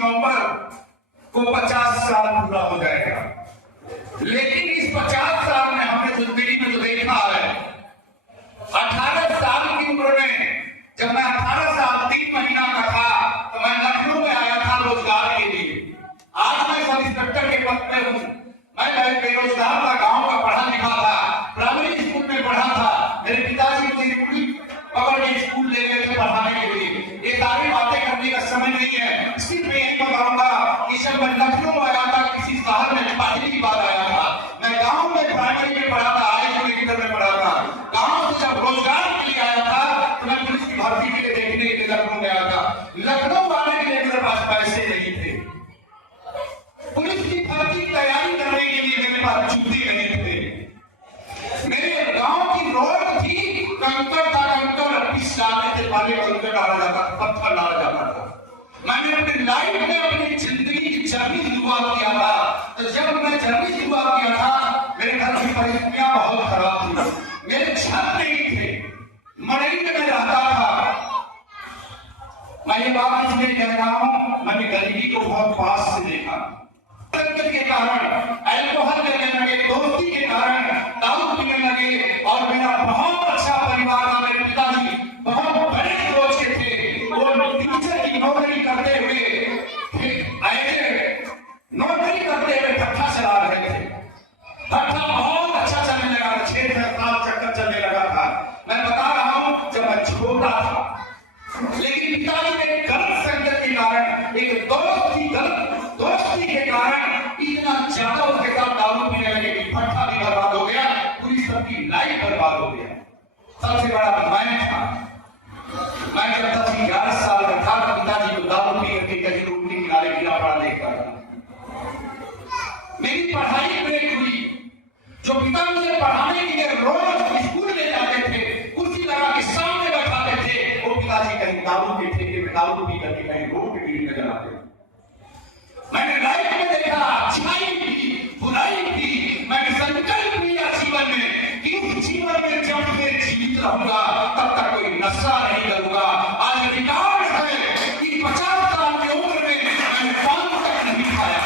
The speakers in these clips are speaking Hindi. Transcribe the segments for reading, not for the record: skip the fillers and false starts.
नवंबर को 50 साल पूरा हो जाएगा। लेकिन इस 50 साल में हमने जिंदगी में जो देखा है, 18 साल की उम्र में, जब मैं 18 साल 3 महीना का था तो मैं लखनऊ में आया था रोजगार के लिए। आज मैं सब इंस्पेक्टर के पद पे हूँ। मैं बेरोजगार था, गांव का पढ़ा लिखा था, प्राइमरी स्कूल में पढ़ा था। मेरे पिताजी मुझे पूरी पकड़ के स्कूल ले गए थे पढ़ाने के लिए। ये सारी बातें करने का समय नहीं है। सिर्फ मैं यही बताऊंगा कि जब मैं लखनऊ आया था, किसी शहर में पहली बार आया था, मैं गांव में प्राइमरी में पढ़ा था, हाई स्कूल इंटर में पढ़ा था। गांव से जब रोजगार के लिए आया था तो मैं पुलिस की भर्ती के लिए देखने के लिए लखनऊ में आया था। लखनऊ आने के लिए मेरे पास पैसे नहीं थे, पुलिस की भर्ती तैयारी करने के लिए मेरे पास जूते नहीं थे। मेरे गांव की रोड थी, कंकर था, कंकर पिस डालने से पहले कंकर डाला जाता था, पत्थर डाला जाता था। मैंने अपनी लाइफ में अपनी जिंदगी की जर्नी शुरुआत किया था। तो जब मैं जर्नी शुरुआत किया था, मेरे घर की परिस्थितियां बहुत खराब थी। मेरे छत नहीं थे, मड़ई में मैं रहता था। मैं ये बात इसलिए कह रहा हूं, मैंने गरीबी को बहुत पास से देखा। के कारण, अल्कोहल करने लगे, दोस्ती के कारण दारू पीने लगे। और मेरा बहुत अच्छा परिवार था। मेरे पिताजी बहुत बड़े सोच के थे। वो टीचर की नौकरी करते हुए भट्ठा चला रहे थे। भट्ठा बहुत अच्छा चलने लगा था, 6-7 चक्कर चलने लगा था। मैं बता रहा हूं, जब मैं छोटा था, लेकिन पिताजी ने गलत संगत के कारण, एक दोस्ती के कारण इतना ज्यादा उसके साथ दारू पीने लगे कि भट्ठा भी बर्बाद हो गया, पूरी सबकी लाइफ बर्बाद हो गया। सबसे बड़ा मैं था। मैं जब 10-11 साल का था, पिताजी को दारू पी करके कहीं रोटी किनारे गिरा पड़ा देखा। मेरी पढ़ाई ब्रेक हुई। जो पिता मुझे पढ़ाने के लिए रोज स्कूल ले जाते थे, कुर्सी लगा के सामने बैठाते थे, वो पिताजी कहीं दारू के ठेके में दारू पी करके कहीं रोड के बीच नजर आते। मैंने लाइफ में देखा अच्छाई थी, बुराई थी। मैंने संकल्प लिया जीवन में कि उस जीवन में जब मैं जीवित रहूंगा तब तक कोई नशा नहीं करूंगा। आज रिकॉर्ड है कि 50 साल की उम्र में मैंने 5 तक नहीं खाया।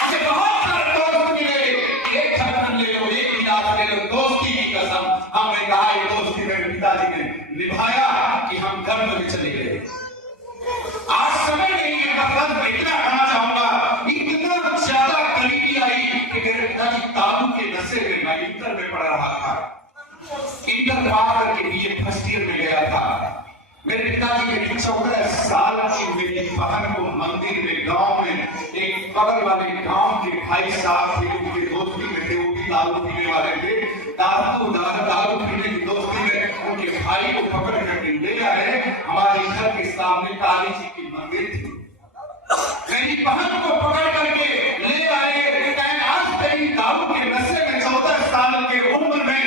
मुझे बहुत सारे दोस्त मिले, एक खत्म ले लो, एक गिलास ले लो, दोस्ती की कसम। हमने कहा ये दोस्ती मेरे पिताजी ने निभाया कि हम घर में चले गए। आज समय नहीं है, मैं इतना कहना चाहूंगा, इतना ज्यादा गरीबी आई कि मेरे पिताजी दारू के नशे में, मैं इंटर में पढ़ रहा था, इंटर पास करके बीए फर्स्ट ईयर में गया था। मेरे पिताजी मेरी 14 साल की मेरी बहन को मंदिर में, गांव में, एक बगल वाले गांव के भाई साहब थे, उनके दोस्ती में थे, वो भी दारू पीने वाले थे। दारू पीने की दोस्ती में उनके भाई को पकड़ करके ले आए। हमारे घर के सामने काली जी की मंदिर थी। मेरी बहन को पकड़ करके ले आए। आज तेरी दारू के नशे में 14 साल के उम्र में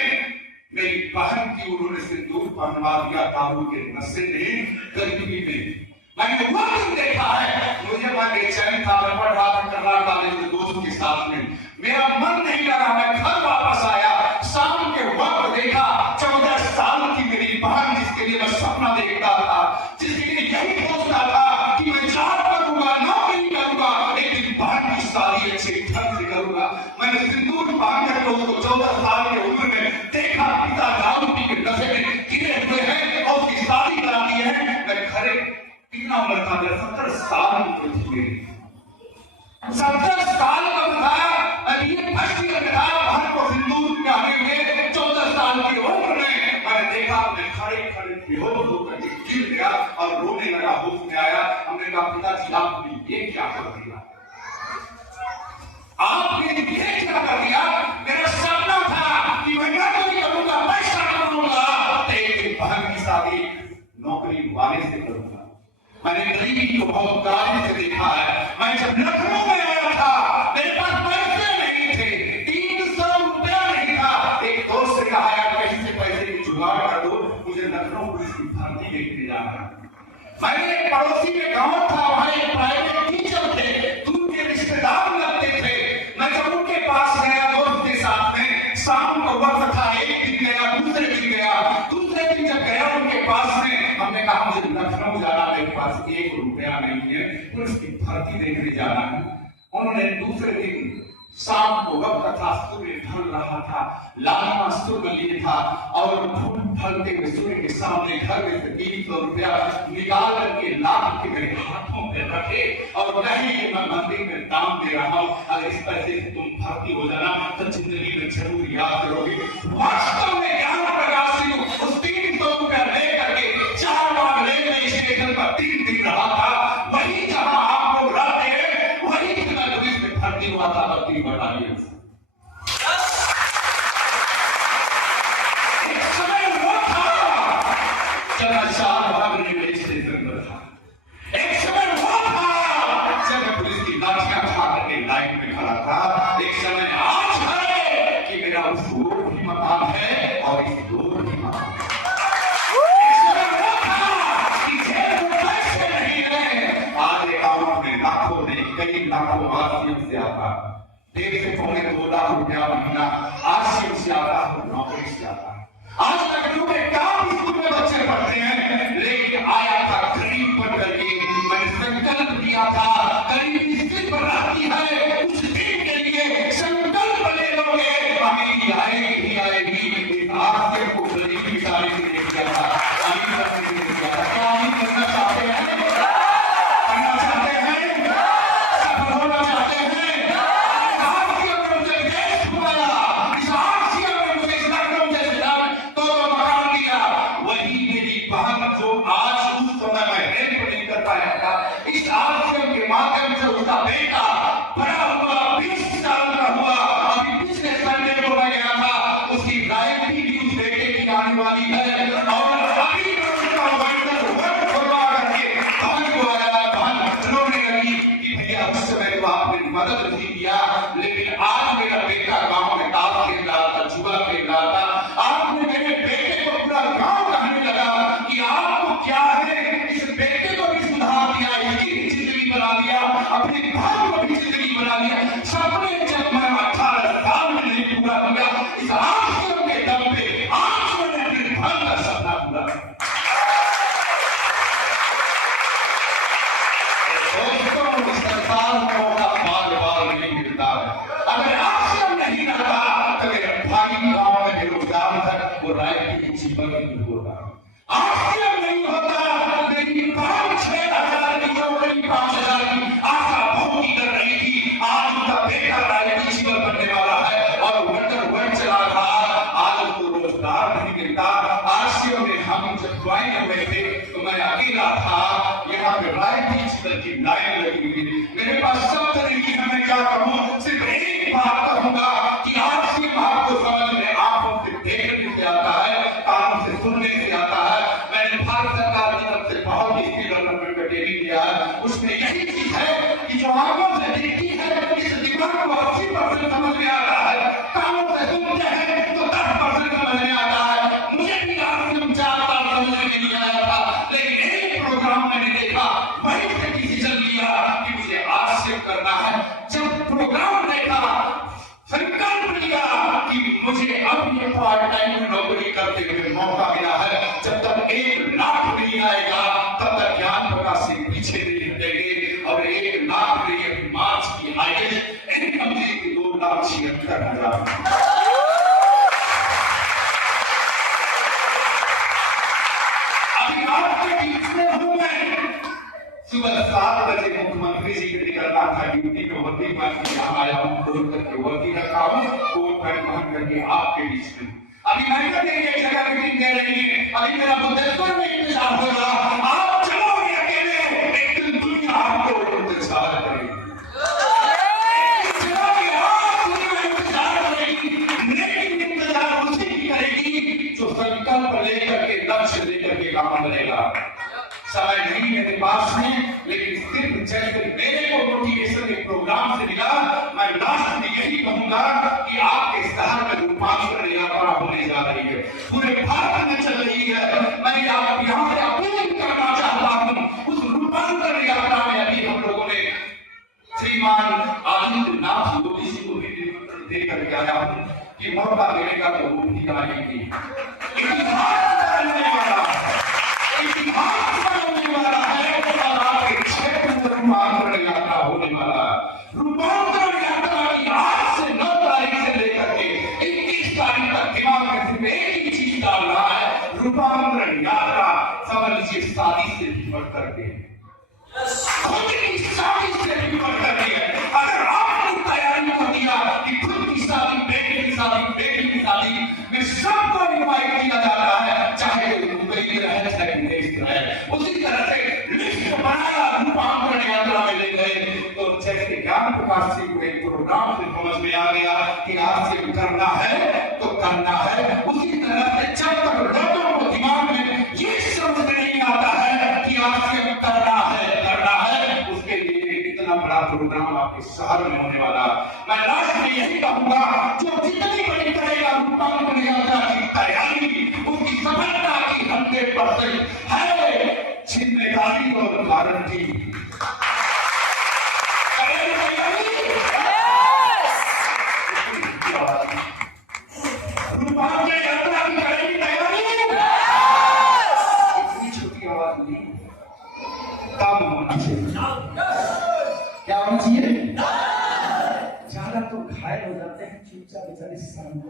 मेरी बहन की उन्होंने सिंदूर पहनवा दिया, दारू के नशे में, गरीबी में। मैंने वो दिन देखा है। मुझे मैं बेचैन था, मैं पढ़ रहा था कर्नाटक कॉलेज में दोस्त के साथ में, मेरा मन नहीं लगा। मैं घर वापस आया, शाम के वक्त देखा 14 साल की मेरी बहन, जिसके लिए मैं सपना देखता था, जिसके लिए यही सोचता था कि मैं जॉब करूंगा, नौकरी करूंगा, एक दिन बहन की शादी अच्छे ढंग से करूंगा। मैंने सिंदूर बांध कर उसको 14 साल की उम्र में देखा, पिता दारू पी के नशे में गिरे हुए हैं और उसकी शादी करा दी है। मैं घरे कितना उम्र था, मेरा 17 साल की उम्र थी। 17 साल का था, अभी फर्स्ट ईयर में था, बहन को सिंदूर पहने हुए 14 साल की उम्र में मैंने देखा। मैं खड़े बेहोश होकर गिर गया और रोने लगा, होश में आया। हमने कहा पिताजी आपने ये क्या कर दिया, आपने ये क्या कर दिया? मेरा सपना था कि मैं नौकरी करूंगा, पैसा कमाऊंगा, एक बहन की शादी नौकरी वाले से करूंगा। मैंने गरीबी को बहुत कायदे से देखा है। मैं जब लखनऊ में आया था, मेरे पास पैसे नहीं थे, 300 रुपया नहीं था। एक दोस्त से कहा यार कहीं से पैसे की जुगाड़ कर दो, मुझे लखनऊ पुलिस की भर्ती देखने जाना है। मैंने एक पड़ोसी में गांव था, वहां एक प्राइवेट टीचर थे, दूर के रिश्तेदार लगते थे। मैं जब उनके पास गया दोस्त के साथ में, शाम को वक्त था, एक दिन गया, दूसरे दिन गया, दूसरे दिन जब गया उनके पास में, हमने भर्ती देखने जाना है। उन्होंने दूसरे दिन शाम को वक्त था, सूर्य ढल रहा था, लालिमा सुर्मली था और फूल ढलते हुए सूर्य के सामने घर में से 300 रुपया निकाल करके लाभ के मेरे हाथों में रखे और कहे कि मैं मंदिर में दान दे रहा हूँ, अगर इस पैसे से तुम भर्ती हो जाना तो जिंदगी में जरूर याद करोगे। वास्तव में ज्ञान प्रकाश उस 300 रुपया लेकर के 4 बार रेलवे स्टेशन पर 3 दिन रहा था, वही जहां आप लोग रहते हैं वही जगह पुलिस में भर्ती हुआ था। बत्ती बढ़ाइए। एक समय वो था जब मैं 4 बार रेलवे स्टेशन पर था। एक समय वो था जब मैं पुलिस की लाठियां खा करके लाइन में खड़ा था। एक समय आज है कि मेरा उस रोड भी मकान है और इस रोड भी मकान है। एक समय वो था कि जेल में पैसे नहीं है, आज अकाउंट में लाखों नहीं कई लाखों आरसीएम से आता, 1.5 से 2 लाख रुपया महीना आरसीएम से आता, नौकरी से आता। आज तक लोग काम स्कूल में बच्चे पढ़ते हैं, लेकिन आया था गरीब बन करके। मैंने संकल्प लिया था गरीबी स्थिति पर रहती है, उस दिन के लिए संकल्प ले लोगे, अमीरी आएगी ही आएगी। आरसीएम को गरीबी मिटाने के लिए किया था, अमीर करने के लिए किया था। क्या अमीर करना चाहते हैं? करना चाहते हैं? सफल होना चाहते हैं? जो आज उस समय में हेल्प नहीं कर पाया था, इस आरसीएम के माध्यम से उसका बेटा बड़ा हुआ, 20 साल का हुआ। अभी पिछले संडे को मैं गया था, उसकी रायती भी उस बेटे की आने वाली है और अभी उसका वर्क करवा करके बहन को आया, बहन रोने लगी कि भैया उस समय तो आपने मदद नहीं किया, लेकिन आज मेरा बेटा गांव में ताश खेल रहा था, जुआ खेल रहा था, आपने मेरे बेटे को पूरा गांव कहने लगा कि आपको क्या है, इस बेटे को भी सुधार दिया, इसकी भी जिंदगी बना दिया, अपने भाई को भी जिंदगी बना दिया। सबने जब मैं 18 साल में नहीं पूरा किया, इस आरसीएम के दम पे आज मैंने अपने भाई का सपना पूरा किया। दोस्तों, सरकार को बार-बार नहीं मिलता है। अगर आरसीएम नहीं रहता तो मेरा भाई गांव में बेरोजगार था, वो राय की जीवन नहीं होगा। आरसीएम नहीं होता, लेकिन 5-6 हजार की नौकरी, 5,000 की आशा बहुत ही कर रही थी। आज उनका बेटा राजनीतिक जीवन बनने वाला है और वर्कर वर्ग चला रहा, आज उसको रोजगार नहीं मिलता। आरसीएम में हम जब ज्वाइन हुए थे तो मैं अकेला था, यहाँ पे राजनीतिक जीवन की लाइन लगी हुई। मेरे पास शब्द नहीं है, मैं क्या कहूँ, सिर्फ एक बात कहूंगा कि आरसीएम आपको समझ में आंखों से देखने से आता है, कानों से सुनने से आता है। मैंने भारत सरकार की तरफ से बहुत ही स्किल डेवलपमेंट का ट्रेनिंग दिया है, उसमें यही चीज है कि जो आंखों से दिखती है इस दिमाग को 80% समझ में आता है, कानों से सुनते हैं तो 10% समझ में आता है। मुझे भी आरसीएम 4 साल समझ में नहीं आया था, लेकिन एक प्रोग्राम मैंने देखा, वही से डिसीजन लिया कि मुझे आरसीएम करना है। जब प्रोग्राम देखा, संकल्प लिया कि मुझे अब ये पार्ट टाइम नौकरी करते हुए मौका मिला है, जब तक 1 लाख नहीं आएगा तब तक ज्ञान प्रकाश से पीछे नहीं हटेंगे और 1 लाख नहीं, मार्च की हाईएस्ट इनकम थी 2,76,000। अभी आपके बीच में हूं मैं, सुबह 7 बजे मुख्यमंत्री जी को निकलना था ड्यूटी को, वर्दी पहन के यहाँ आया हूँ, खोल करके वर्दी रखा हूँ, कोट पैंट पहन करके आपके बीच में। अभी मैं एक जगह मीटिंग दे रही है, अभी मेरा बुद्धेश्वर में इंतजार हो रहा, आप चलोगे अकेले, एक दिन दुनिया आपको इंतजार करेगी। चलोगे आप, दुनिया इंतजार करेगी, लेकिन इंतजार उसी की करेगी जो संकल्प लेकर के, लक्ष्य लेकर के काम करेगा। समय नहीं मेरे पास में, लेकिन सिर्फ जैसे मेरे को मोटिवेशन एक प्रोग्राम से मिला, मैं लास्ट में यही कहूंगा कि आपके शहर में रूपांतरण यात्रा होने जा रही है, पूरे भारत में चल रही है। मैं आप यहाँ से अपील करना चाहता हूँ, उस रूपांतरण यात्रा में अभी हम लोगों ने श्रीमान आदित्यनाथ योगी जी को भी निमंत्रण दे करके आया हूँ कि मौका मिलेगा तो वो भी आएंगे। इतिहास बदलने वाला है, इतिहास बदलने वाला है और आपके क्षेत्र में रूपांतरण यात्रा शादी से भी बढ़ करके, खुद की शादी से भी बढ़ करके अगर आपने तैयारी कर दिया कि खुद की शादी, बेटे की शादी, बेटी की शादी में सबको इनवाइट किया जाता है, चाहे मुंबई में रहे चाहे विदेश में रहे, उसी तरह से लिस्ट बनाया, रूपांतरण यात्रा में ले गए। तो जैसे ज्ञान प्रकाश सिंह को एक प्रोग्राम से समझ में आ गया कि आज से करना है तो करना है, उसी तरह से जब तक लोगों को दिमाग में ये समझ नहीं आता है कि आज से करना है, उसके लिए इतना बड़ा प्रोग्राम आपके शहर में होने वाला। मैं लास्ट में यही कहूंगा, जो जितनी बड़ी करेगा रूपांतरण यात्रा की तैयारी, उसकी सफलता की 100% है जिम्मेदारी और गारंटी। रूपांतरण यात्रा की करेगी तैयारी, इतनी छोटी आवाज नहीं, काम होना चाहिए। क्या होना चाहिए? ज्यादा तो घायल हो जाते हैं, चुपचाप बेचारे शांत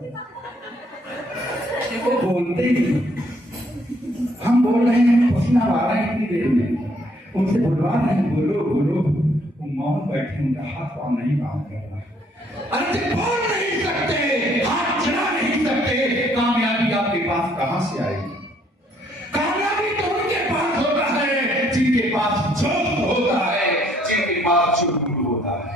देखो, बोलते ही नहीं। हम बोल रहे हैं, पसीना आ रहा है इतनी देर में, उनसे बुलवा रहे हैं, बोलो बोलो, वो मौन बैठे, उनका हाथ पाँव नहीं काम कर रहा। अरे बोल नहीं सकते, हाथ चला नहीं सकते, कामयाबी आपके पास कहां से आएगी? कामयाबी तो उनके पास होता है जिनके पास जोश होता है, जिनके पास जुनून होता है।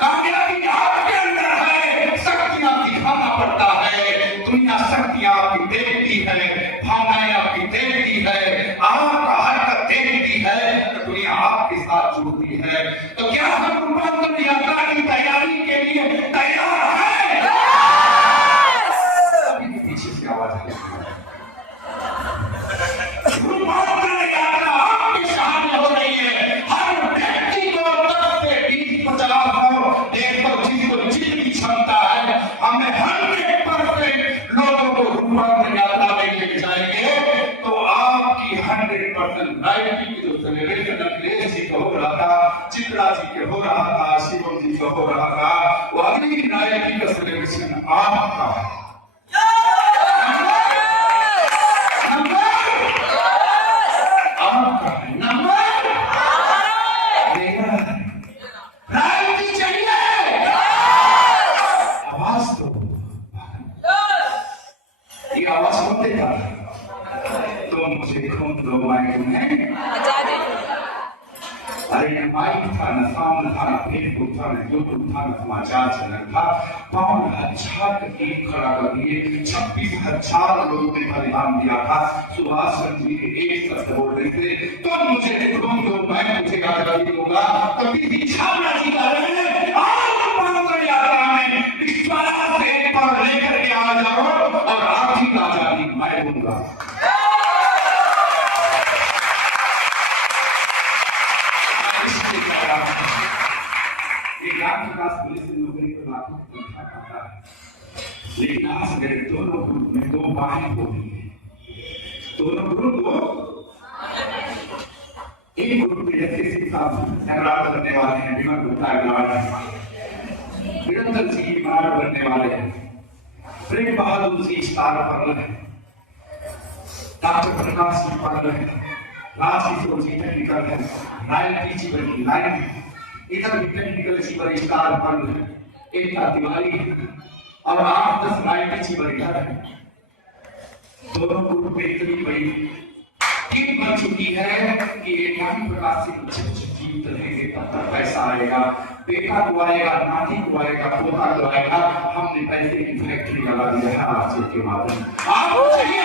कामयाबी आपके अंदर है, शक्तियां दिखाना पड़ता है, दुनिया शक्तियां आपकी देखती है, भावनाएं आपकी देखती है, आपका हरकत देखती है, तो दुनिया आपके साथ जुड़ती है। तो क्या हम रूपांतरण यात्रा की तैयारी के लिए तैयार हैं? अभी पीछे से आवाज है। रूपांतरण यात्रा आपके सामने हो रही है, हर व्यक्ति को 10 से 20, 50, 100 जिसको जितनी क्षमता है, हमें 100% लोगों को रूपांतरण यात्रा में लेके जाएंगे। तो आपकी 100% लाइफ की जो सेलिब्रेशन अखिलेश जी को हो रहा था, चित्रा जी के हो रहा था, शिवम जी को हो रहा था, वो अगली नायकी का सेलिब्रेशन आपका है। आवाज सुनते था तो मुझे खून दो माइक में, अरे माइक था न साउंड था न फेसबुक था न यूट्यूब था न समाचार चैनल था, 5,000 टीम खड़ा कर दिए, 26,000 लोगों ने बलिदान दिया था। सुभाष चंद्र जी के एक शब्द बोल रहे थे, तो मुझे खून दो, मैं मुझे आजादी दूंगा। कभी भी छावला जी का रहे रूपांतरण यात्रा में विश्वास से पर लेकर के आ जाओ और आर्थिक आजादी मैं दूंगा। ज्ञान विकास पुलिस में नौकरी को लाखों की संख्या पाता है, लेकिन आज मेरे दोनों ग्रुप में 2 बाहें हो गई है। दोनों ग्रुप, एक ग्रुप में जैसे शिक्षा संग्राम करने वाले हैं, विमल गुप्ता निरंतर जी मार करने वाले हैं, प्रेम बहादुर जी स्टार पर है, डॉक्टर प्रकाश जी पर है, राजकिशोर जी टेक्निकल है, नारायण जी बनी लाइन है, इधर भी टेक्निकल जी पर स्टार पर है, एकता तिवारी और 8-10 नारायण जी पर इधर है। दोनों ग्रुप में इतनी बड़ी टीम बन चुकी है कि एक प्रकाश से कुछ जीत रहेंगे, तब तक पैसा आएगा, बेटा को आएगा, नाती को आएगा, पोता को आएगा। हमने पैसे की फैक्ट्री लगा दिया है आज के माध्यम। आपको चाहिए